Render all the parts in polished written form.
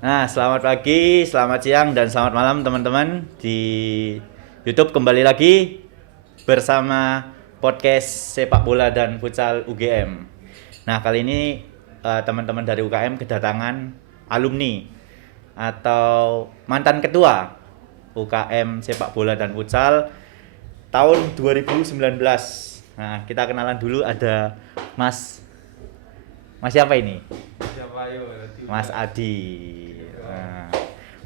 Nah, selamat pagi, selamat siang, dan selamat malam teman-teman di YouTube kembali lagi bersama podcast sepak bola dan futsal UGM. Nah, kali ini teman-teman dari UKM kedatangan alumni atau mantan ketua UKM sepak bola dan futsal tahun 2019. Nah, kita kenalan dulu, ada Mas siapa ini? Siapa yo? Mas Adi. Nah,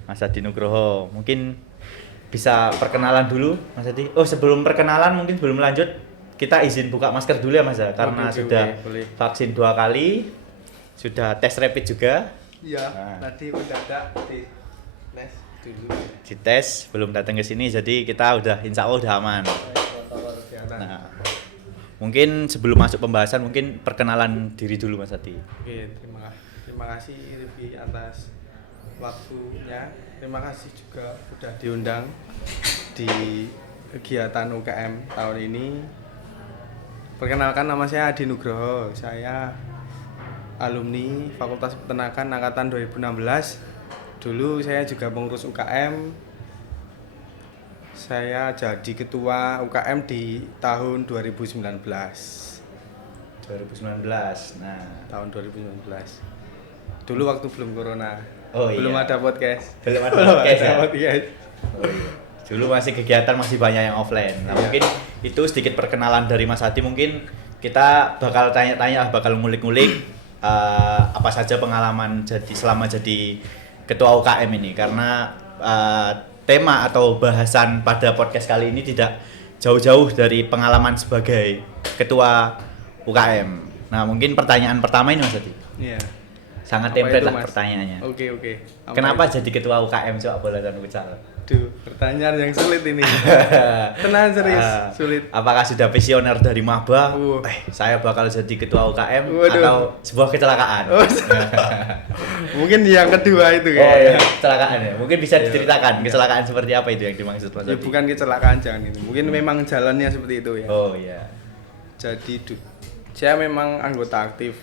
Mas Adi Nugroho. Mungkin bisa perkenalan dulu, Mas Adi. Oh, sebelum perkenalan mungkin sebelum lanjut kita izin buka masker dulu ya, Mas ya, karena sudah boleh. vaksin 2 kali, sudah tes rapid juga. Iya, Nah. tadi mendadak di tes dulu. Dites belum datang ke sini, jadi kita udah insya Allah udah aman. Protokol kesehatan. Nah, mungkin sebelum masuk pembahasan mungkin perkenalan diri dulu, Mas Adi. Oke, terima kasih Rifki atas waktunya. Terima kasih juga sudah diundang di kegiatan UKM tahun ini. Perkenalkan, nama saya Adi Nugroho. Saya alumni Fakultas Peternakan angkatan 2016. Dulu saya juga pengurus UKM. Saya jadi ketua UKM di tahun 2019. 2019. Nah, Tahun 2019. Dulu waktu belum corona. Oh, belum iya. ada podcast. Belum ada podcast ya? podcast. oh, iya. Dulu masih kegiatan masih banyak yang offline. Nah, Iya. mungkin itu sedikit perkenalan dari Mas Adi. Mungkin kita bakal tanya-tanya, bakal ngulik-ngulik apa saja pengalaman selama jadi ketua UKM ini, karena tema atau bahasan pada podcast kali ini tidak jauh-jauh dari pengalaman sebagai ketua UKM. Nah, mungkin pertanyaan pertama ini, Mas Adi. Iya. Sangat Apa template itu, lah Mas? pertanyaannya. Oke. Apa Kenapa itu? jadi ketua UKM sepak bola dan futsal? Duh, pertanyaan yang sulit ini. Tenang, serius, sulit. Apakah sudah visioner dari maba? Saya bakal jadi ketua UKM. Waduh. Atau sebuah kecelakaan? Oh, mungkin yang kedua itu Oh kayaknya. ya, kecelakaan ya. Mungkin bisa Iya. diceritakan kecelakaan seperti apa itu yang dimaksud Mas Ya, Adi? bukan kecelakaan, jangan itu. Mungkin memang jalannya seperti itu ya. Oh iya. Jadi saya memang anggota aktif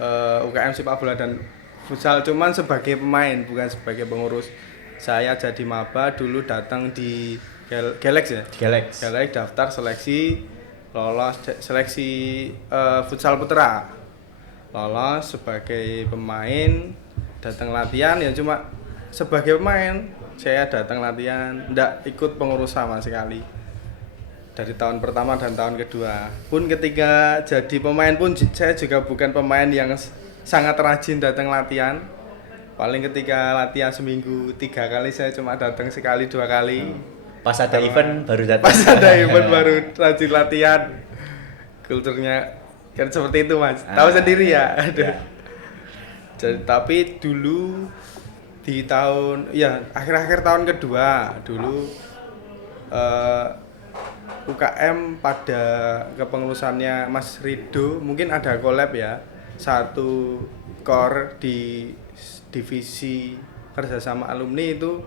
UKM sepak bola dan futsal, cuman sebagai pemain bukan sebagai pengurus. Saya jadi maba dulu, datang di Galax ya. Galax. Galax daftar seleksi, lolos seleksi futsal putra. Lolos sebagai pemain, datang latihan ya cuma sebagai pemain. Saya datang latihan, enggak ikut pengurus sama sekali. Dari tahun pertama dan tahun kedua pun, ketika jadi pemain pun saya juga bukan pemain yang sangat rajin datang latihan. Paling ketika latihan seminggu 3 kali, saya cuma datang sekali 2 kali. Pas ada event baru datang. Pas ada event baru rajin latihan. Kulturnya kan seperti itu, Mas. Tahu sendiri ya. Ya. Jadi, tapi dulu di tahun akhir-akhir tahun kedua dulu UKM pada kepengurusannya Mas Rido, mungkin ada collab ya, satu core di divisi kerjasama alumni itu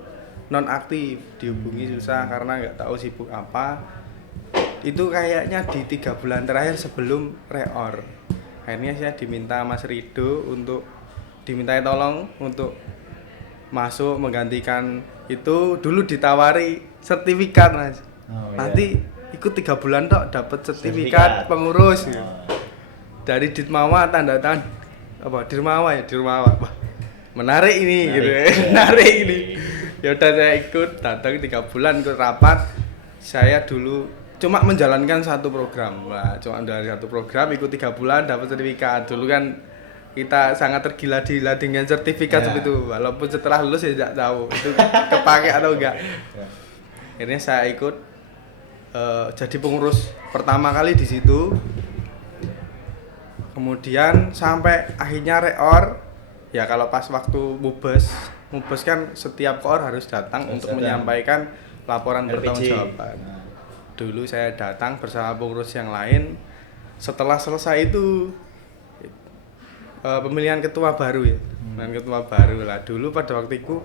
non aktif, dihubungi susah karena nggak tahu sibuk apa. Itu kayaknya di 3 bulan terakhir sebelum reor, akhirnya saya diminta Mas Rido untuk dimintai tolong untuk masuk menggantikan itu. Dulu ditawari sertifikat, Mas. Oh, iya. Nanti ikut 3 bulan tok dapat sertifikat pengurus. Oh. Dari Ditmawa, tanda tangan apa Dirmawa. Wah, menarik ini gitu ya. Menarik ini. Ya udah, saya ikut, datang 3 bulan ikut rapat. Saya dulu cuma menjalankan satu program. Wah, cuma dari satu program ikut 3 bulan dapat sertifikat. Dulu kan kita sangat tergila-gila dengan sertifikat seperti itu. Walaupun setelah lulus saya tidak tahu itu kepake atau enggak. Akhirnya saya ikut jadi pengurus pertama kali di situ. Kemudian sampai akhirnya reor. Ya kalau pas waktu mubes kan setiap koor harus datang untuk menyampaikan laporan pertanggungjawaban. Dulu saya datang bersama pengurus yang lain. Setelah selesai itu pemilihan ketua baru ya. Pemilihan ketua baru lah. Dulu pada waktu itu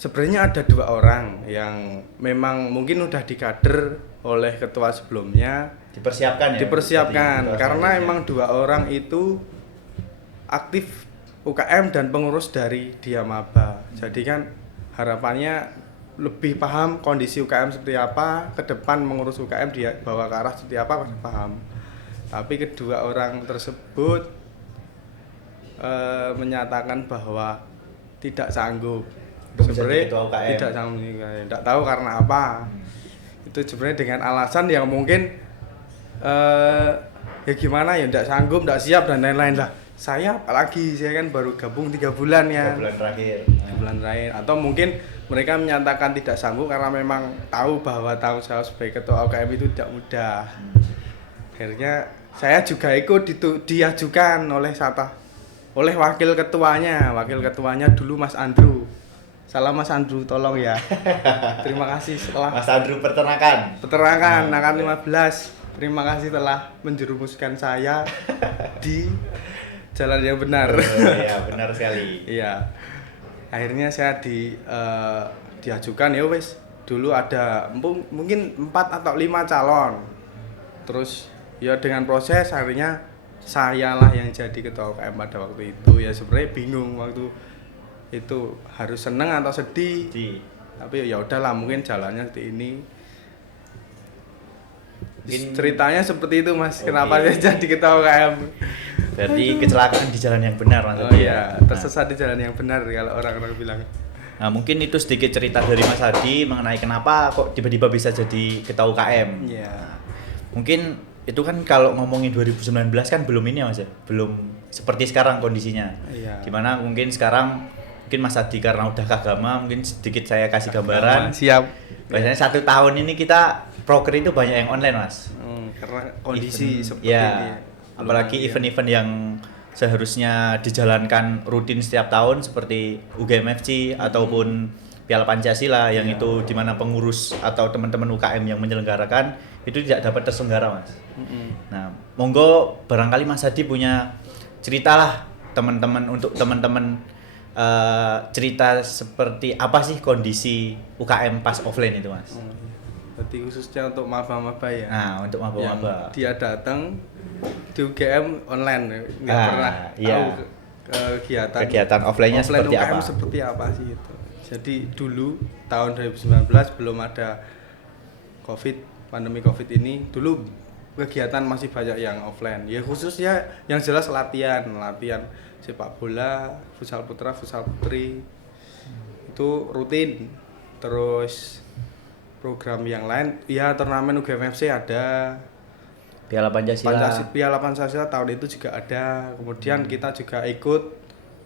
sebenarnya ada 2 orang yang memang mungkin udah dikader oleh ketua sebelumnya, Dipersiapkan ya. dipersiapkan Jadi, karena emang 2 orang itu aktif UKM dan pengurus dari dia maba. Jadi kan harapannya lebih paham kondisi UKM seperti apa, ke depan mengurus UKM dia bawa ke arah seperti apa paham. Tapi kedua orang tersebut menyatakan bahwa tidak sanggup. Sebenarnya tidak sanggup, tidak tahu karena apa. Itu sebenarnya dengan alasan yang mungkin ya gimana ya, tidak sanggup, tidak siap dan lain-lain lah. Saya apalagi, saya kan baru gabung 3 bulan ya. 3 bulan terakhir. 3 bulan terakhir. Atau mungkin mereka menyatakan tidak sanggup karena memang tahu bahwa tanggung jawab sebagai ketua UKM itu tidak mudah. Akhirnya saya juga ikut diajukan oleh wakil ketuanya dulu Mas Andrew. Salam Mas Andrew, tolong ya. Terima kasih setelah Mas Andrew peternakan Nakan 15. Terima kasih telah menjerumuskan saya di jalan yang benar. Iya, benar sekali. Iya. Akhirnya saya diajukan ya wes. Dulu ada mungkin 4 atau 5 calon. Terus ya dengan proses akhirnya saya lah yang jadi ketua UKM pada waktu itu. Ya sebenarnya bingung waktu itu harus seneng atau sedih. Tapi ya udahlah, mungkin jalannya seperti ini. Ceritanya seperti itu Mas, kenapa saya jadi ketua UKM. Berarti kecelakaan di jalan yang benar maksudnya. Oh iya, tersesat di jalan yang benar kalau orang-orang bilang. Nah, mungkin itu sedikit cerita dari Mas Hadi mengenai kenapa kok tiba-tiba bisa jadi ketua UKM. Iya. Mungkin itu kan kalau ngomongin 2019 kan belum ini ya Mas ya, belum seperti sekarang kondisinya. Iya. Gimana mungkin sekarang mungkin Mas Hadi karena udah kagama, mungkin sedikit saya kasih gambaran. Siap. Biasanya 1 tahun ini kita proker itu banyak yang online Mas. Karena kondisi seperti ya, ini. Apalagi event-event yang seharusnya dijalankan rutin setiap tahun seperti UGM FC ataupun Piala Pancasila yang itu di mana pengurus atau teman-teman UKM yang menyelenggarakan itu tidak dapat terselenggara Mas. Nah, monggo barangkali Mas Hadi punya cerita lah teman-teman untuk teman-teman cerita seperti apa sih kondisi UKM pas offline itu Mas. Berarti khususnya untuk maba-maba ya. Nah, untuk maba-maba. Dia datang di UGM online, nggak pernah tahu kegiatan offline-nya seperti UKM apa. seperti apa sih itu. Jadi dulu tahun 2019 belum ada pandemi Covid ini, dulu kegiatan masih banyak yang offline. Ya khususnya yang jelas latihan sepak bola, futsal putra, futsal putri. Itu rutin. Terus program yang lain, ya turnamen UGM FC ada, Piala Pancasila tahun itu juga ada. Kemudian kita juga ikut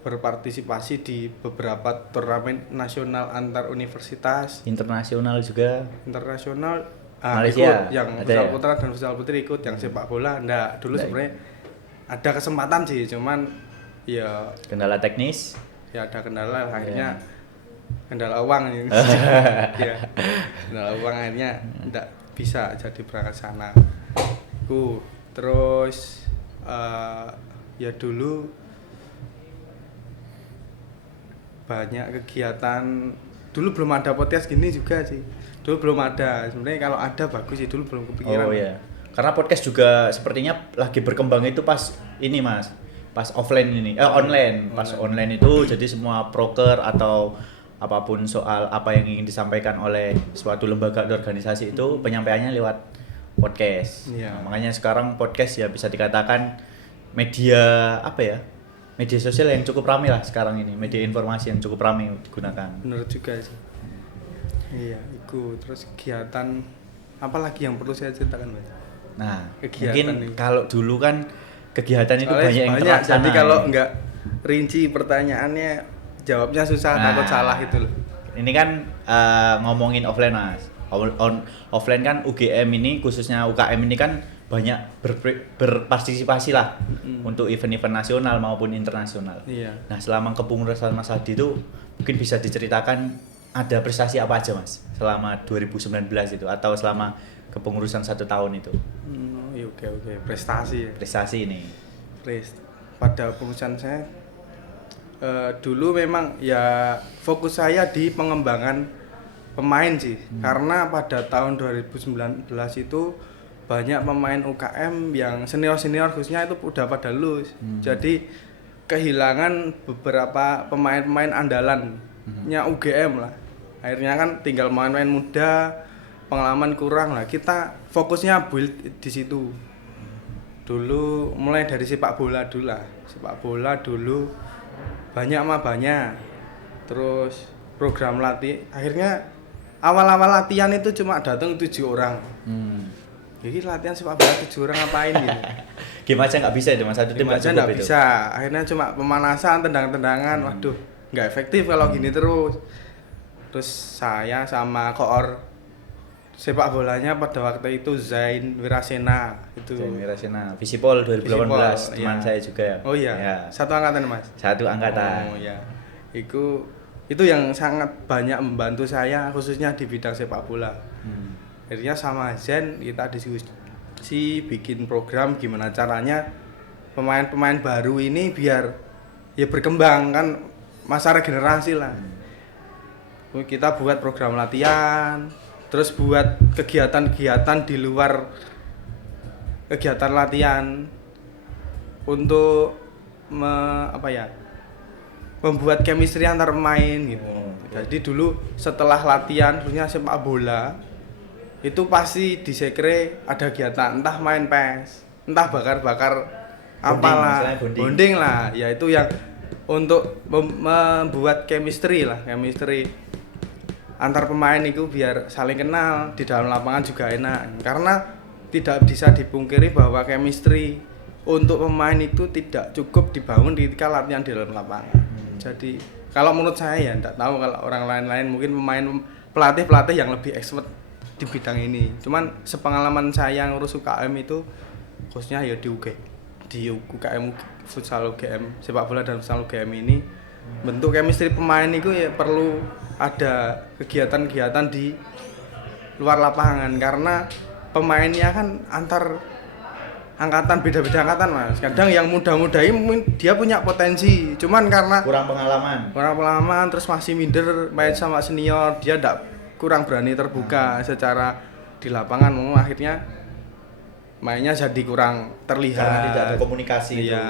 berpartisipasi di beberapa turnamen nasional antar universitas, internasional juga. Internasional Malaysia ikut yang futsal putra dan futsal putri ikut, yang sepak bola enggak. Dulu sebenarnya ada kesempatan sih, cuman ya kendala teknis. Ya ada kendala, akhirnya kendala uang ya. Ya. Kendala uang akhirnya enggak bisa jadi berangkat sana. Terus ya dulu banyak kegiatan, dulu belum ada podcast gini juga sih. Dulu belum ada. Sebenarnya kalau ada bagus sih, dulu belum kepikiran. Oh iya. Karena podcast juga sepertinya lagi berkembang itu pas ini Mas. Pas offline ini, online. Pas online itu jadi semua proker atau apapun soal apa yang ingin disampaikan oleh suatu lembaga atau organisasi itu penyampaiannya lewat podcast. Iya. Nah, makanya sekarang podcast ya bisa dikatakan media apa ya? Media sosial yang cukup ramai lah sekarang ini, media informasi yang cukup ramai digunakan. Bener juga sih. Iya, itu terus kegiatan apa lagi yang perlu saya ceritakan, Mas? Nah, Kegiatan mungkin ini. kalau dulu kan kegiatan itu Soalnya banyak yang terlaksana. jadi kalau nggak rinci pertanyaannya jawabnya susah, takut salah gitu loh. Ini kan ngomongin offline Mas. Offline kan UGM ini khususnya UKM ini kan banyak berpartisipasi lah untuk event-event nasional maupun internasional. Iya. Nah, selama kepengurusan Mas Hadi itu mungkin bisa diceritakan ada prestasi apa aja Mas selama 2019 itu atau selama kepengurusan 1 tahun itu? Oke, prestasi ya. Prestasi ini. Pada pengurusan saya dulu memang ya fokus saya di pengembangan pemain sih. Karena pada tahun 2019 itu banyak pemain UKM yang senior-senior khususnya itu udah pada lulus. Jadi kehilangan beberapa pemain-pemain andalannya UGM lah. Akhirnya kan tinggal pemain-pemain muda, pengalaman kurang lah. Kita fokusnya build di situ. Dulu mulai dari sepak bola dulu lah. Sepak bola dulu banyak. Terus program latih. Akhirnya awal-awal latihan itu cuma datang 7 orang. Jadi latihan sepak bola 7 orang ngapain gitu. Game aja nggak bisa itu mas, satu tim Game aja nggak bisa. Akhirnya cuma pemanasan, tendang-tendangan. Waduh, nggak efektif kalau gini terus. Terus saya sama koor sepak bolanya pada waktu itu Zain Wirasena itu. Zain Wirasena, Visipol 2018, teman saya juga ya. Oh iya. Ya. Satu angkatan Mas. Satu angkatan. Oh iya. Itu yang sangat banyak membantu saya khususnya di bidang sepak bola. Akhirnya sama Zain kita diskusi bikin program gimana caranya pemain-pemain baru ini biar ya berkembang kan, masa regenerasi lah. Kita buat program latihan, terus buat kegiatan-kegiatan di luar kegiatan latihan untuk membuat chemistry antar pemain gitu. Jadi dulu setelah latihan khususnya sepak bola itu pasti di sekre ada kegiatan, entah main PES, entah bakar-bakar apalah, bonding lah, yaitu yang untuk membuat chemistry antar pemain itu biar saling kenal, di dalam lapangan juga enak. Karena tidak bisa dipungkiri bahwa chemistry untuk pemain itu tidak cukup dibangun ketika latihan di dalam lapangan. Jadi kalau menurut saya ya enggak tahu kalau orang lain-lain mungkin pelatih yang lebih expert di bidang ini. Cuman sepengalaman saya ngurus UKM itu khususnya ya di UKM futsal UGM, sepak bola dan futsal UGM ini bentuk chemistry pemain itu ya perlu ada kegiatan-kegiatan di luar lapangan karena pemainnya kan antar angkatan, beda-beda angkatan Mas. Kadang yang muda-muda ini dia punya potensi, cuman karena kurang pengalaman terus masih minder main sama senior, dia kurang berani terbuka secara di lapangan, akhirnya mainnya jadi kurang terlihat karena tidak ada komunikasi. Iya.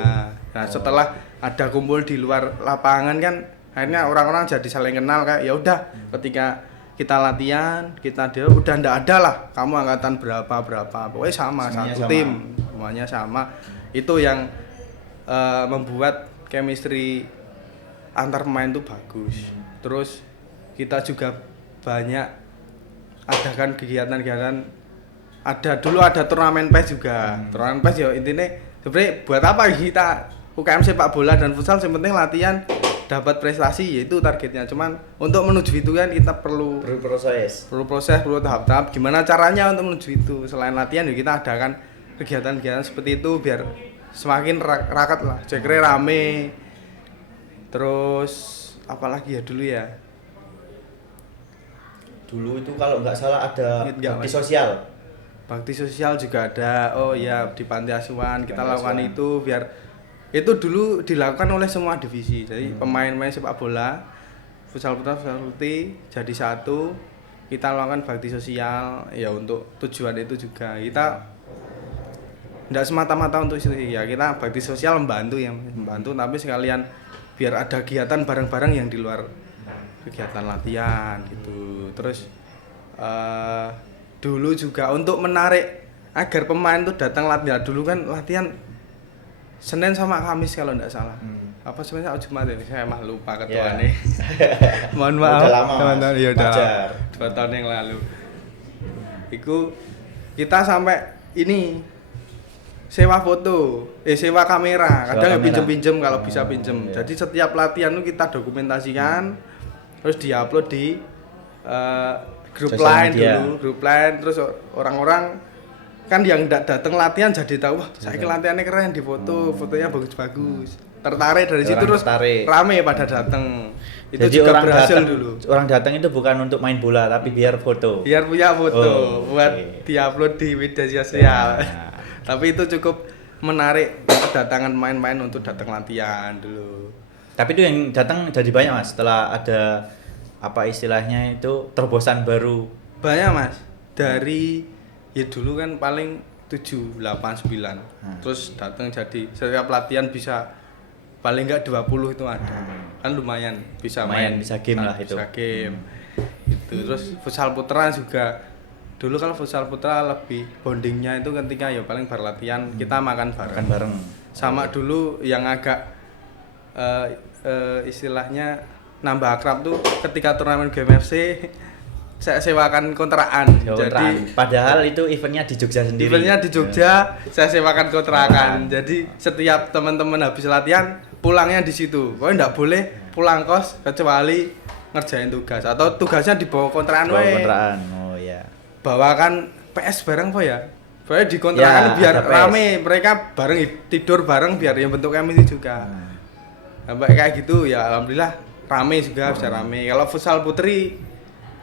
Nah, setelah ada kumpul di luar lapangan kan akhirnya orang-orang jadi saling kenal, kayak ya udah ketika kita latihan, dia udah ndak ada lah kamu angkatan berapa pokoknya semuanya satu tim, semuanya sama. Itu yang membuat chemistry antar pemain itu bagus. Terus kita juga banyak adakan kegiatan-kegiatan, dulu ada turnamen PES juga. Turnamen PES ya intinya sebenarnya buat apa kita UKM sepak bola dan futsal, yang penting latihan dapat prestasi, yaitu targetnya. Cuman untuk menuju itu kan kita perlu proses, perlu tahap-tahap. Gimana caranya untuk menuju itu? Selain latihan ya kita adakan kegiatan-kegiatan seperti itu biar semakin rakat lah, cekre rame. Terus apalagi ya dulu ya? Dulu itu kalau nggak salah ada bakti sosial. Bakti sosial juga ada. Oh ya, di panti asuhan kita lakukan itu biar itu dulu dilakukan oleh semua divisi. Jadi pemain-pemain sepak bola, futsal putih jadi satu. Kita lakukan bakti sosial ya untuk tujuan itu juga. Kita tidak semata-mata untuk itu ya, kita bakti sosial membantu tapi sekalian biar ada kegiatan bareng-bareng yang di luar kegiatan latihan gitu. Terus dulu juga untuk menarik agar pemain tuh datang latihan. Dulu kan latihan Senin sama Kamis kalau enggak salah. Apa Senin atau Jumat ini? Saya mah lupa ketuanya. Yeah. Mohon maaf. Udah lama, teman-teman. Ya udah 2 tahun yang lalu. Itu kita sampai ini sewa foto, sewa kamera. Kadang pinjem-pinjem kalau bisa pinjem. Yeah. Jadi setiap latihan itu kita dokumentasikan, terus diupload di grup line dulu, grup line. Terus orang-orang kan yang enggak datang latihan jadi tahu, wah saya latihannya keren, di fotonya bagus-bagus, tertarik dari situ, terus rame pada datang. Itu jadi juga orang berhasil dulu. Orang datang itu bukan untuk main bola tapi biar foto, biar punya foto buat diupload di media sosial. Tapi itu cukup menarik kedatangan main-main untuk datang latihan dulu. Tapi itu yang datang jadi banyak Mas, setelah ada apa istilahnya itu terobosan baru. Banyak Mas, dari ya dulu kan paling 7, 8, 9 terus datang jadi setiap latihan bisa paling enggak 20 itu ada. Kan lumayan bisa Lumayan main, bisa game lah itu. Bisa game. Itu terus futsal putra juga dulu kalau futsal putra lebih bondingnya itu ketika ya paling berlatihan kita makan bareng. Kan bareng. Sama dulu yang agak istilahnya nambah akrab tuh ketika turnamen GMFC saya sewakan kontrakan. Jadi padahal itu eventnya di Jogja sendiri. eventnya di Jogja, saya sewakan kontrakan. Jadi setiap teman-teman habis latihan pulangnya di situ. Pokoknya enggak boleh pulang kos kecuali ngerjain tugas atau tugasnya dibawa kontrakan wae. Kontrakan. Oh iya. Bawakan PS bareng po ya. Pokoknya di kontrakan Ya, biar ada PS. rame, mereka bareng tidur bareng biar yang bentuk kami itu juga. Sampai kayak gitu ya alhamdulillah rame juga bisa rame. Kalau futsal putri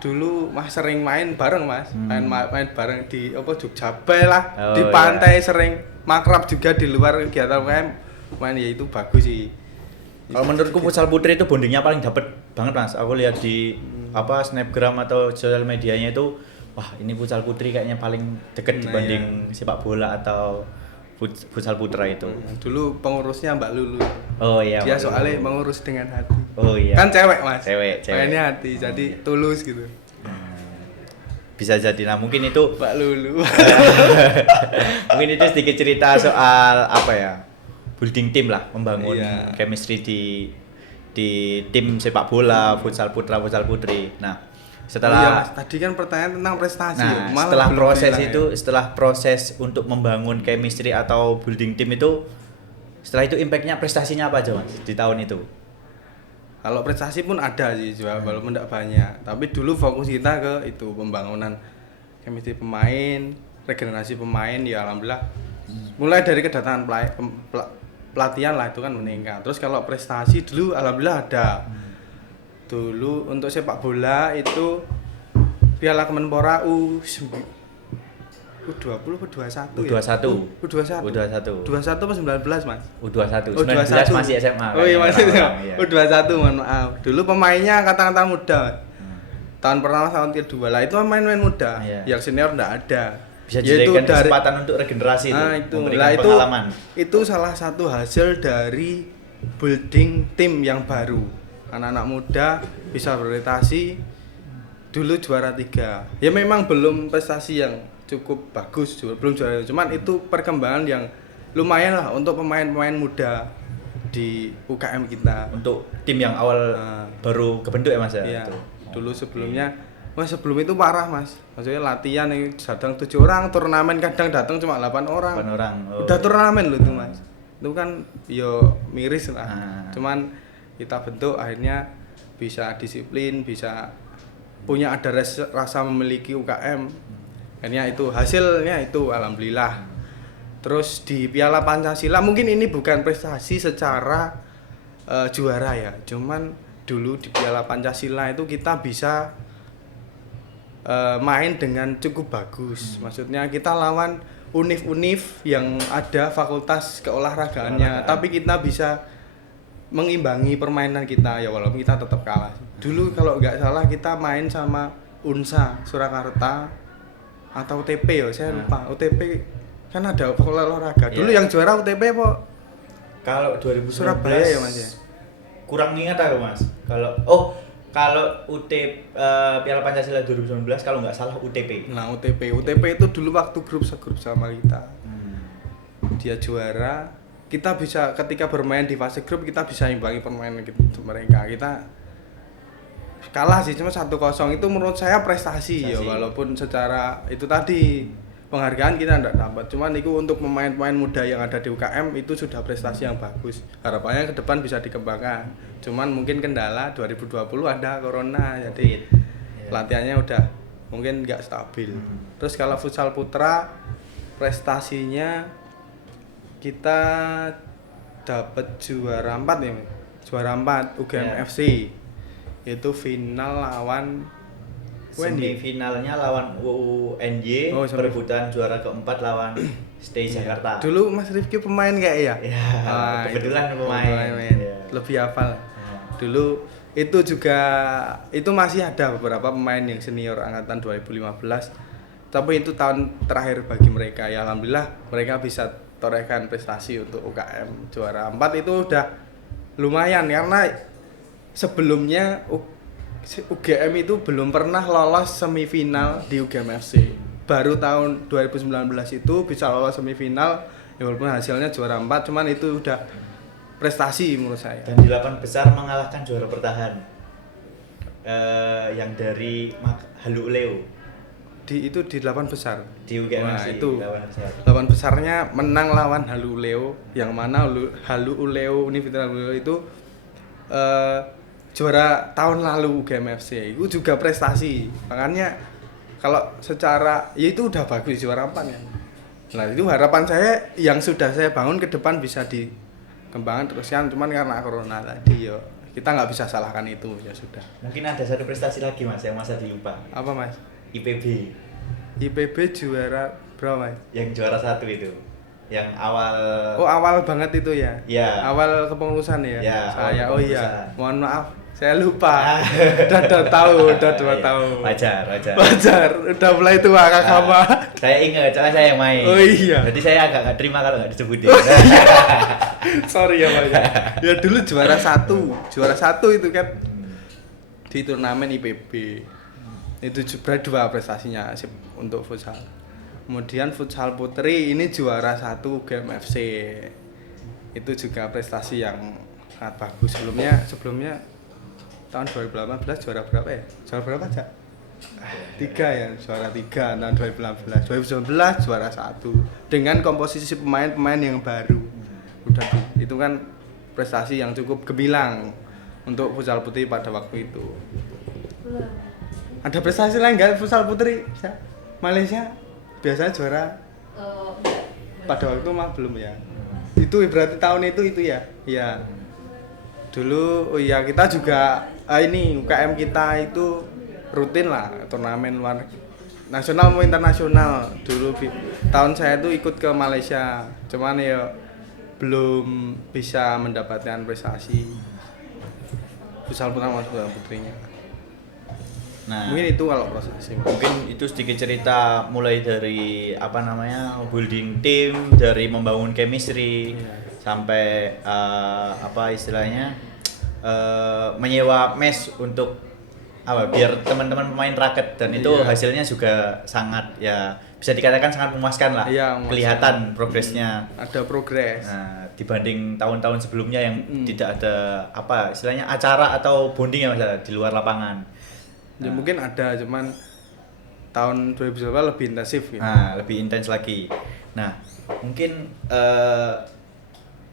dulu Mas sering main bareng Mas. Main bareng di apa Jogja Bay lah, Oh, di pantai sering makrab juga di luar kegiatan UKM. Main ya itu bagus sih. Kalau menurutku futsal putri itu bondingnya paling dapet banget Mas. Aku lihat di apa snapgram atau sosial medianya itu, wah ini futsal putri kayaknya paling deket dibanding sepak bola atau futsal putra itu. Dulu pengurusnya Mbak Lulu. Oh iya. Dia Mbak soalnya Lulu. mengurus dengan hati. Oh iya. Kan cewek Mas. Cewek. Mainnya hati, jadi tulus gitu. Bisa jadi. Nah, mungkin itu Mbak Lulu. mungkin itu sedikit cerita soal apa ya? Building tim lah, membangun Iya. chemistry di tim sepak bola, futsal putra, futsal putri. Nah, setelah Oh iya, Mas. Tadi kan pertanyaan tentang prestasi. Nah, Malah setelah belum proses bilang itu, ya. setelah proses untuk membangun chemistry atau building tim itu, setelah itu impactnya prestasinya apa aja Mas di tahun itu? Kalau prestasi pun ada sih, walaupun tidak banyak. Tapi dulu fokus kita ke itu pembangunan chemistry pemain, regenerasi pemain ya alhamdulillah. Mulai dari kedatangan pelatihan lah itu kan meningkat. Terus kalau prestasi dulu alhamdulillah ada. Dulu untuk sepak bola itu Piala Kemenpora U20 atau 21 U21. ya? U21. U21. 21 apa 19 Mas? U21. Oh, 19 masih SMA. Oh iya masih orang-orang, iya. U21 mohon maaf. Dulu pemainnya kata-kata muda. Tahun pertama tahun kedua lah itu main-main muda. Iya. Yang senior enggak ada. Bisa Yaitu dijadikan kesempatan untuk regenerasi Nah, itu, itu. memberikan Lah, pengalaman. Itu salah satu hasil dari building tim yang baru. Anak-anak muda bisa berorientasi dulu juara 3. Ya memang belum prestasi yang cukup bagus, belum juara. Cuman itu perkembangan yang lumayan lah untuk pemain-pemain muda di UKM kita. Untuk tim yang awal baru kebentuk ya Mas ya? Iya. Itu. Dulu sebelumnya, Mas sebelum itu parah Mas. Maksudnya latihan yang kadang 7 orang, turnamen kadang datang cuma 8 orang. 8 orang. Oh. Udah turnamen loh itu Mas. Itu kan yo miris lah. Cuman kita bentuk akhirnya bisa disiplin, bisa punya ada rasa memiliki UKM. Akhirnya itu hasilnya itu alhamdulillah. Terus di Piala Pancasila mungkin ini bukan prestasi secara juara ya. Cuman dulu di Piala Pancasila itu kita bisa main dengan cukup bagus. Maksudnya kita lawan univ-univ yang ada fakultas keolahragaannya, tapi kita bisa mengimbangi permainan kita ya walaupun kita tetap kalah. Dulu kalau nggak salah kita main sama Unsa Surakarta atau UTP ya, saya lupa. UTP kan ada fakultas olahraga. Dulu yang juara UTP apa? Kalau 2019 Surabaya ya Mas ya. Kurang ingat aku Mas. Kalau Piala Pancasila 2019 kalau nggak salah UTP. Nah UTP itu dulu waktu grup sama kita. Dia juara, kita bisa ketika bermain di fase grup kita bisa imbangi permainan mereka. Kita kalah sih cuma 1-0 itu menurut saya prestasi ya walaupun secara itu tadi penghargaan kita enggak dapat. Cuman itu untuk pemain-pemain muda yang ada di UKM itu sudah prestasi yang bagus. Harapannya ke depan bisa dikembangkan. Cuman mungkin kendala 2020 ada corona jadi latihannya udah mungkin nggak stabil. Terus kalau futsal putra prestasinya kita dapat juara 4 ya. Juara 4 UGM FC. Itu final lawan semifinalnya lawan UNY, perebutan juara keempat lawan Stay Jakarta. Dulu Mas Rifki pemain kayak ya? Iya, kebetulan pemain. Lebih hafal. Dulu itu juga itu masih ada beberapa pemain yang senior angkatan 2015. Tapi itu tahun terakhir bagi mereka. Ya alhamdulillah mereka bisa torehkan prestasi untuk UKM juara 4 itu udah lumayan karena sebelumnya UGM itu belum pernah lolos semifinal di UGM FC. Baru tahun 2019 itu bisa lolos semifinal, ya walaupun hasilnya juara 4, cuman itu udah prestasi menurut saya. Dan di 8 besar mengalahkan juara bertahan yang dari Halu Leo Itu di 8 besar. di UGM Wah, FC, itu 8 besar. 8 besarnya menang lawan Halu Leo, yang mana Halu Leo Universitas Halu Leo itu juara tahun lalu UGM FC. Itu juga prestasi. Makanya kalau secara ya itu udah bagus juara 4 ya. Nah, itu harapan saya yang sudah saya bangun ke depan bisa dikembangkan teruskan, cuman karena corona tadi ya kita nggak bisa salahkan itu, ya sudah. Mungkin ada satu prestasi lagi Mas yang masa dilupa. Apa Mas? IPB IPB juara berapa Mas? yang juara 1 itu. Yang awal Oh, awal banget itu ya? Ya. Awal kepengurusan ya? Ya, Saya, awal oh iya, kepengurusan. mohon maaf, saya lupa. Udah 2 tahun, udah 2 Iya. tahun. Wajar. Wajar, udah mulai tua kakak mah. Saya ingat, soalnya saya yang main. Oh iya. Jadi saya agak nggak terima kalau nggak disebutin. Sorry ya Mas. Ya dulu juara 1 itu kan di turnamen IPB. Itu juga 2 prestasinya sip untuk futsal. Kemudian futsal putri ini juara 1 UGM FC. Itu juga prestasi yang sangat bagus. Sebelumnya tahun 2018 juara berapa ya? Juara berapa aja? 3 ya, juara 3 tahun 2018. 2019 juara 1 dengan komposisi pemain-pemain yang baru. Itu kan prestasi yang cukup gemilang untuk futsal putri pada waktu itu. Ada prestasi lain nggak futsal putri? Malaysia biasanya juara pada waktu mah belum ya. Itu berarti tahun itu ya. Iya. Dulu iya kita juga ini UKM kita itu rutin lah turnamen luar nasional maupun internasional. Dulu tahun saya itu ikut ke Malaysia. Cuman ya belum bisa mendapatkan prestasi futsal putra maupun futsal putrinya. Nah, Mungkin itu kalau prestasi. mungkin itu sedikit cerita mulai dari building tim, dari membangun chemistry, sampai istilahnya menyewa mes untuk biar teman-teman pemain raket, dan itu hasilnya juga sangat ya bisa dikatakan sangat memuaskan lah. Iya, memuaskan. Kelihatan progresnya. Ada progres. Nah, dibanding tahun-tahun sebelumnya yang tidak ada istilahnya acara atau bonding ya Mas di luar lapangan. Ya mungkin ada, cuman tahun 2019 lebih intensif gitu. Nah, lebih intens lagi. Nah, mungkin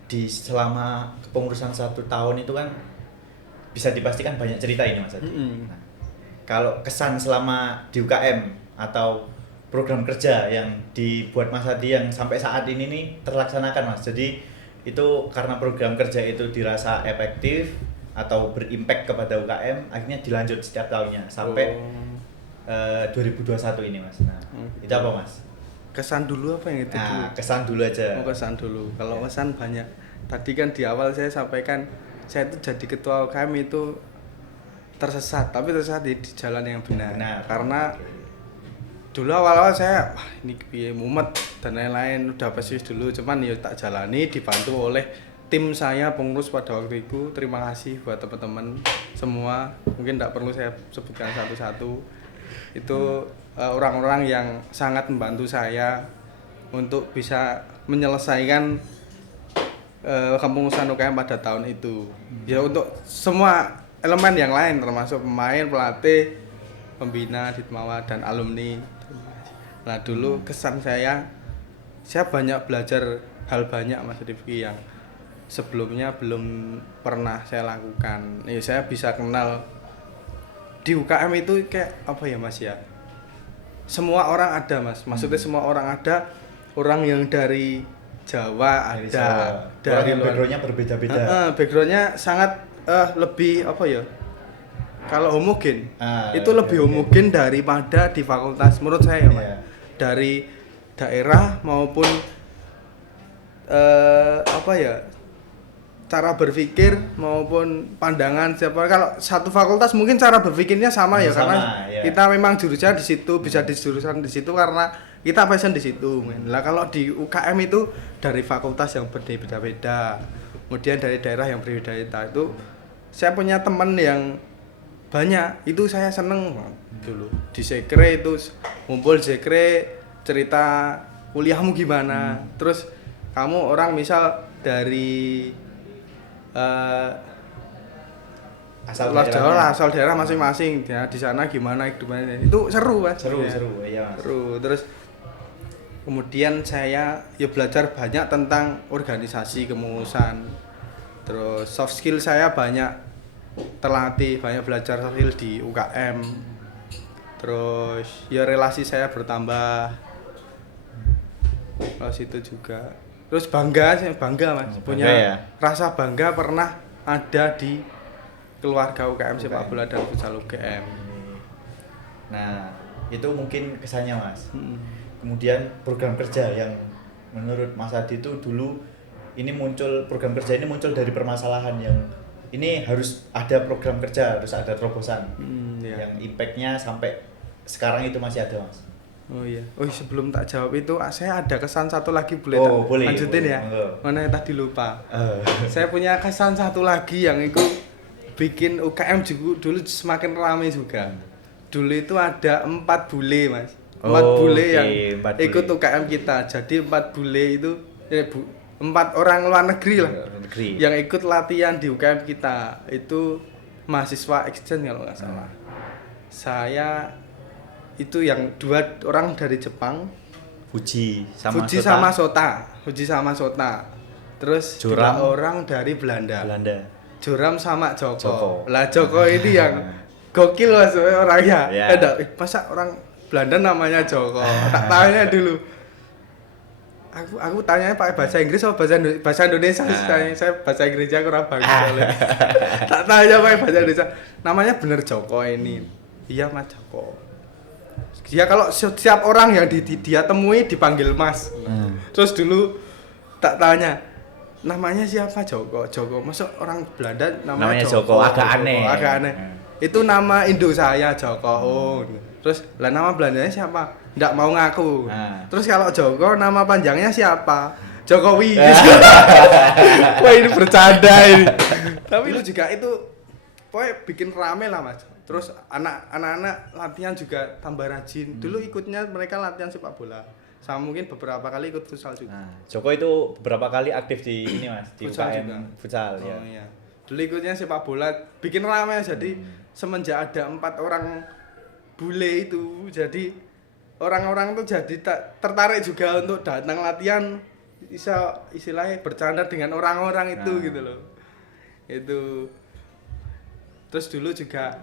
di selama kepengurusan 1 tahun itu kan bisa dipastikan banyak cerita ini Mas Adi. Nah, kalau kesan selama di UKM atau program kerja yang dibuat Mas Adi yang sampai saat ini nih terlaksanakan Mas. Jadi itu karena program kerja itu dirasa efektif atau berimpact kepada UKM, akhirnya dilanjut setiap tahunnya sampai 2021 ini Mas. Nah, itu apa Mas? Kesan dulu apa yang itu dulu? Kesan dulu aja. Kesan dulu. Kalau kesan banyak. Tadi kan di awal saya sampaikan saya itu jadi ketua UKM itu tersesat, tapi tersesat di jalan yang benar. Karena dulu awal-awal saya ini piye mumet dan lain-lain udah pesimis dulu, cuman ya tak jalani dibantu oleh tim saya pengurus pada waktu itu. Terima kasih buat teman-teman semua, mungkin tidak perlu saya sebutkan satu-satu. Itu orang-orang yang sangat membantu saya untuk bisa menyelesaikan kepengurusan UKM pada tahun itu. Ya untuk semua elemen yang lain termasuk pemain, pelatih, pembina, ditmawa dan alumni. Nah dulu kesan saya banyak belajar hal banyak Mas Rifki yang sebelumnya belum pernah saya lakukan. Ya saya bisa kenal di UKM itu kayak apa ya Mas ya? Semua orang ada Mas. Maksudnya semua orang ada. Orang yang dari Jawa ada, dari backgroundnya berbeda-beda. Backgroundnya sangat lebih apa ya? Kalau homogen, itu lebih homogen daripada di fakultas menurut saya ya Mas. Dari daerah maupun cara berpikir maupun pandangan siapa. Kalau satu fakultas mungkin cara berpikirnya sama ya, karena kita memang jurusan di situ, bisa di jurusan di situ karena kita passion di situ. Lah kalau di UKM itu dari fakultas yang berbeda-beda, kemudian dari daerah yang berbeda itu saya punya teman yang banyak, itu saya seneng dulu di sekre itu ngumpul sekre cerita kuliahmu gimana, terus kamu orang misal dari asal daerah masing-masing ya, di sana gimana hidupnya, itu seru Mas. Seru ya. seru iya Mas. Seru. Terus kemudian saya ya belajar banyak tentang organisasi kepengurusan, terus soft skill saya banyak terlatih, banyak belajar soft skill di UKM, terus ya relasi saya bertambah pas itu juga, terus bangga Mas, punya ya? rasa bangga pernah ada di keluarga UKM sepak bola dan futsal UGM. Nah itu mungkin kesannya Mas. Kemudian program kerja yang menurut Mas Adi itu dulu ini program kerja ini muncul dari permasalahan yang ini harus ada program kerja, harus ada terobosan yang impactnya sampai sekarang itu masih ada Mas. Oh iya. Oh sebelum tak jawab itu saya ada kesan satu lagi, boleh lanjutin boleh, ya? Mana yang tadi lupa. Saya punya kesan satu lagi yang itu bikin UKM dulu semakin ramai juga. Dulu itu ada 4 bule Mas. 4 bule yang ikut UKM kita. Jadi 4 bule itu 4 orang luar negeri lah yang ikut latihan di UKM kita, itu mahasiswa exchange kalau nggak salah. Saya itu yang 2 orang dari Jepang, Fuji sama Sota, terus 2 orang dari Belanda. Joram sama Joko. Lah Joko ini yang gokil Mas orangnya. Masa orang Belanda namanya Joko? Tak tanya dulu. Aku tanya pakai bahasa Inggris atau bahasa Indonesia? Saya bahasa Inggrisnya kurang bagus soalnya. Tak tanya pakai bahasa Indonesia. Namanya bener Joko ini. Iya Mas Joko. Ya kalau setiap orang yang dia temui dipanggil Mas. Terus dulu tak tanya, namanya siapa? Joko. Masuk orang Belanda namanya Joko. Agak aneh. Itu nama Indo saya Joko. Terus lah nama Belandanya siapa? Nggak mau ngaku. Terus kalau Joko nama panjangnya siapa? Jokowi. Wah ini bercanda ini. Tapi lu juga itu pokoknya bikin rame lah Mas. Terus anak-anak latihan juga tambah rajin. Dulu ikutnya mereka latihan sepak bola. Sama mungkin beberapa kali ikut futsal juga. Joko itu beberapa kali aktif di ini Mas, di UKM futsal ya. Iya. Dulu ikutnya sepak bola, bikin rame. Jadi semenjak ada 4 orang bule itu, jadi orang-orang tuh jadi tertarik juga untuk datang latihan, istilahnya bercanda dengan orang-orang itu gitu loh. Itu terus dulu juga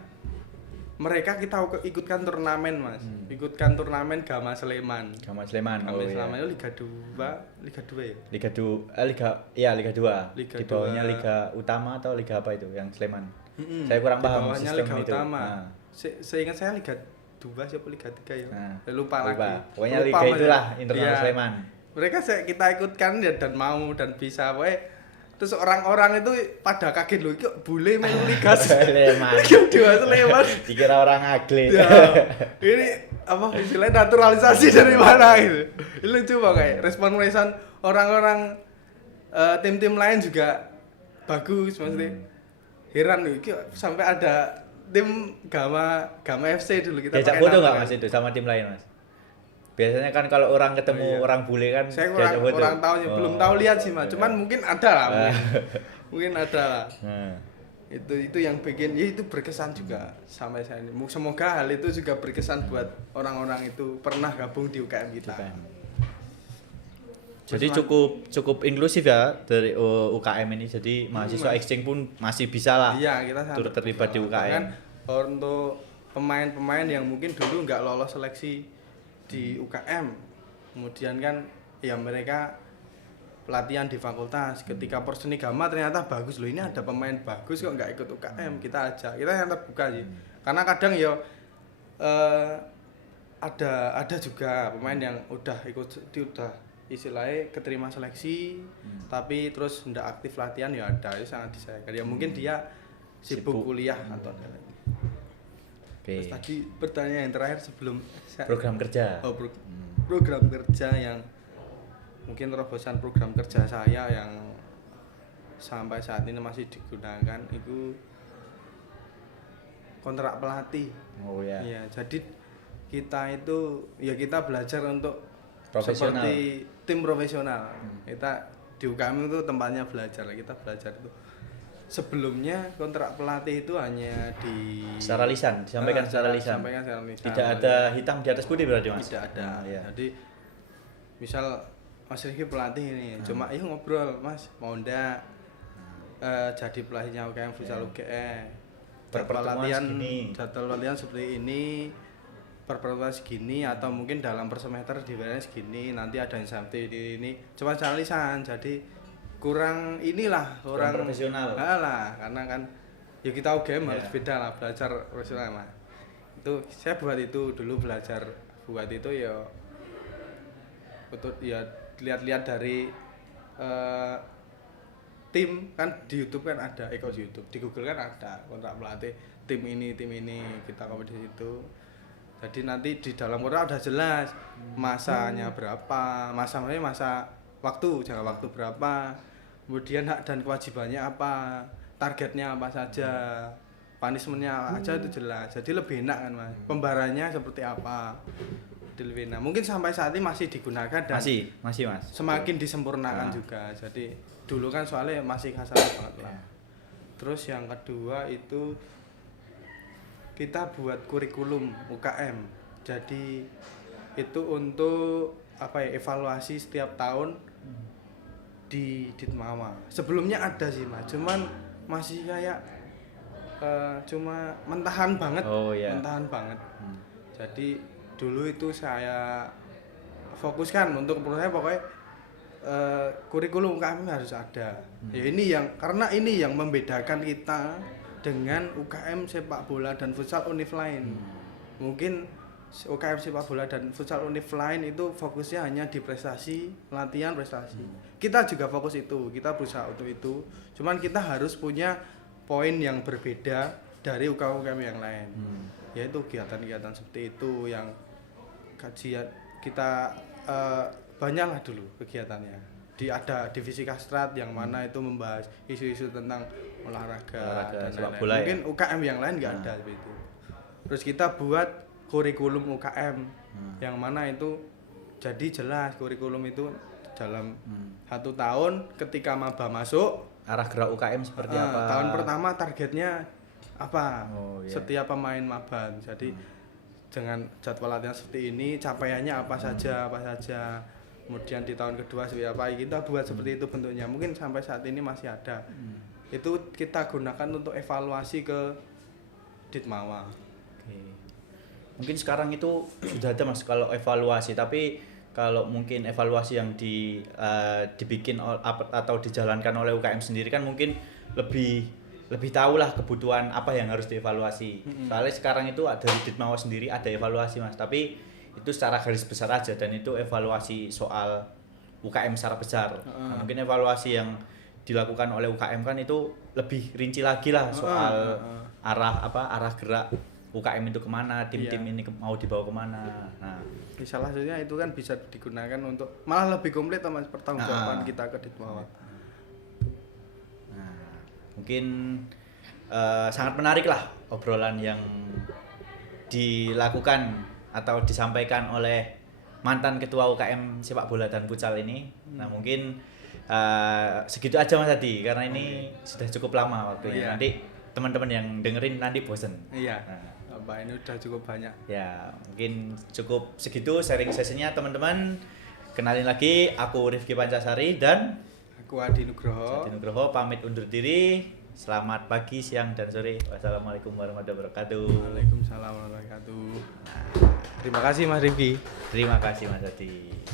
kita ikutkan turnamen Mas. Ikutkan turnamen Gama Sleman. Gama Sleman itu Liga 2 ya? Liga 2. Di bawahnya Liga Utama atau Liga apa itu yang Sleman? Saya kurang paham sistem Liga itu. Utama. Seingat saya Liga 2 siapa Liga 3 ya? Lupa lagi. Pokoknya Liga itulah internal Sleman. Mereka kita ikutkan ya, dan mau dan bisa pokoknya. Terus orang-orang itu pada kaget loh, kok bule main Liga Sleman. Liga 2 Sleman. Dikira orang agli. Ya. Ini apa istilahnya naturalisasi dari mana gitu. Ini lucu banget, respon orang-orang tim-tim lain juga bagus maksudnya. Heran loh, sampai ada tim Gama FC dulu kita diajak foto nggak Mas itu sama tim lain Mas? Biasanya kan kalau orang ketemu orang bule kan saya kurang tahu ya, belum tahu lihat sih Mas. Cuman mungkin ada lah. Mungkin ada lah. Itu yang bikin ya itu berkesan juga sampai saya ini. Semoga hal itu juga berkesan buat orang-orang itu pernah gabung di UKM kita. Jadi cukup inklusif ya dari UKM ini. Jadi mahasiswa exchange pun masih bisa lah. Iya, kita turut terlibat di UKM. Kan untuk pemain-pemain yang mungkin dulu nggak lolos seleksi di UKM, kemudian kan ya mereka pelatihan di fakultas, ketika Porseni Gama ternyata bagus loh, ini ada pemain bagus kok nggak ikut UKM, kita yang terbuka sih, karena kadang ya ada juga pemain yang udah istilahnya keterima seleksi tapi terus nggak aktif latihan, ya ada, itu sangat disayangkan ya, mungkin dia sibuk kuliah atau ada lagi. Terus tadi pertanyaan yang terakhir sebelum program kerja. Program kerja yang mungkin terobosan program kerja saya yang sampai saat ini masih digunakan itu kontrak pelatih. Oh ya. Iya, jadi kita itu ya kita belajar untuk Profesional. seperti tim profesional. Kita di UKM itu tempatnya belajar, kita belajar itu. Sebelumnya kontrak pelatih itu hanya di Secara lisan, disampaikan secara lisan. Sampaikan secara lisan. Tidak ada hitam di atas putih berarti Mas. Tidak ada. Ya. Jadi misal Mas Riki pelatih ini, cuma ya ngobrol, Mas, mau ndak jadi pelatihnya UKM Futsal UGM. Pertemuan segini. Jadwal latihan seperti ini, pertemuan segini atau mungkin dalam per semester dibayarnya segini, nanti ada insentif ini. Cuma secara lisan, jadi kurang inilah, Kurang profesional. Lah, karena kan ya kita UGM harus Ya. beda lah, belajar profesional lah. Itu saya buat itu dulu belajar buat itu ya untuk ya lihat-lihat dari tim kan di YouTube kan ada YouTube, di Google kan ada kontrak pelatih tim ini kita kompetisi itu. Jadi nanti di dalam kontrak udah jelas masanya berapa, masa waktu, jangka waktu berapa, kemudian hak dan kewajibannya apa, targetnya apa saja, punishmentnya apa aja itu jelas. Jadi lebih enak kan Mas, pembarannya seperti apa, lebih enak. Mungkin sampai saat ini masih digunakan dan Masih Mas. semakin disempurnakan juga. Jadi dulu kan soalnya masih kasar banget lah. Terus yang kedua itu kita buat kurikulum UKM. Jadi itu untuk evaluasi setiap tahun di Ditmawa. Sebelumnya ada sih Mas, cuman masih kayak cuma mentahan banget. Oh iya. Mentahan banget. Jadi dulu itu saya fokuskan untuk menurut saya pokoknya kurikulum UKM harus ada. Ya karena ini yang membedakan kita dengan UKM sepak bola dan futsal univ lain. Mungkin UKM sepak bola dan futsal univ lain itu fokusnya hanya di prestasi, latihan prestasi. Kita juga fokus itu, kita berusaha untuk itu. Cuman kita harus punya poin yang berbeda dari UKM yang lain. Yaitu kegiatan-kegiatan seperti itu yang kajian kita banyaklah dulu kegiatannya. Ada divisi Kastrat yang mana itu membahas isu-isu tentang olahraga dan sepak lain-lain. bola. Mungkin UKM yang lain nggak ada seperti itu. Terus kita buat kurikulum UKM yang mana itu jadi jelas kurikulum itu dalam 1 tahun ketika maba masuk Arah gerak UKM seperti apa? tahun pertama targetnya apa? Oh, iya. Setiap pemain maba. Jadi dengan jadwal latihan seperti ini capaiannya apa saja. Kemudian di tahun kedua seperti apa? Kita buat seperti itu bentuknya. Mungkin sampai saat ini masih ada. Itu kita gunakan untuk evaluasi ke Ditmawa. Oke. Mungkin sekarang itu sudah ada Mas kalau evaluasi, tapi kalau mungkin evaluasi yang dibikin atau dijalankan oleh UKM sendiri kan mungkin lebih tahu lah kebutuhan apa yang harus dievaluasi. Soalnya sekarang itu dari Ditmawa sendiri ada evaluasi Mas, tapi itu secara garis besar aja dan itu evaluasi soal UKM secara besar. Nah, mungkin evaluasi yang dilakukan oleh UKM kan itu lebih rinci lagi lah soal arah gerak UKM itu kemana, tim-tim ini mau dibawa kemana. Nah, Salah satunya itu kan bisa digunakan untuk malah lebih komplit Mas pertanggungjawaban kita ke Ditmawa. Nah, mungkin sangat menarik lah obrolan yang dilakukan atau disampaikan oleh mantan ketua UKM sepak bola dan futsal ini. Nah, mungkin segitu aja Mas Adi karena ini sudah cukup lama waktunya. Nanti teman-teman yang dengerin nanti bosen. Iya. Nah, Ini udah cukup banyak. ya, mungkin cukup segitu sharing sesinya teman-teman. Kenalin lagi, aku Rifki Pancasari dan Aku Adi Nugroho. Adi Nugroho pamit undur diri. Selamat pagi, siang, dan sore. Wassalamualaikum warahmatullahi wabarakatuh. Waalaikumsalam warahmatullahi wabarakatuh. Terima kasih Mas Rifki. Terima kasih Mas Adi.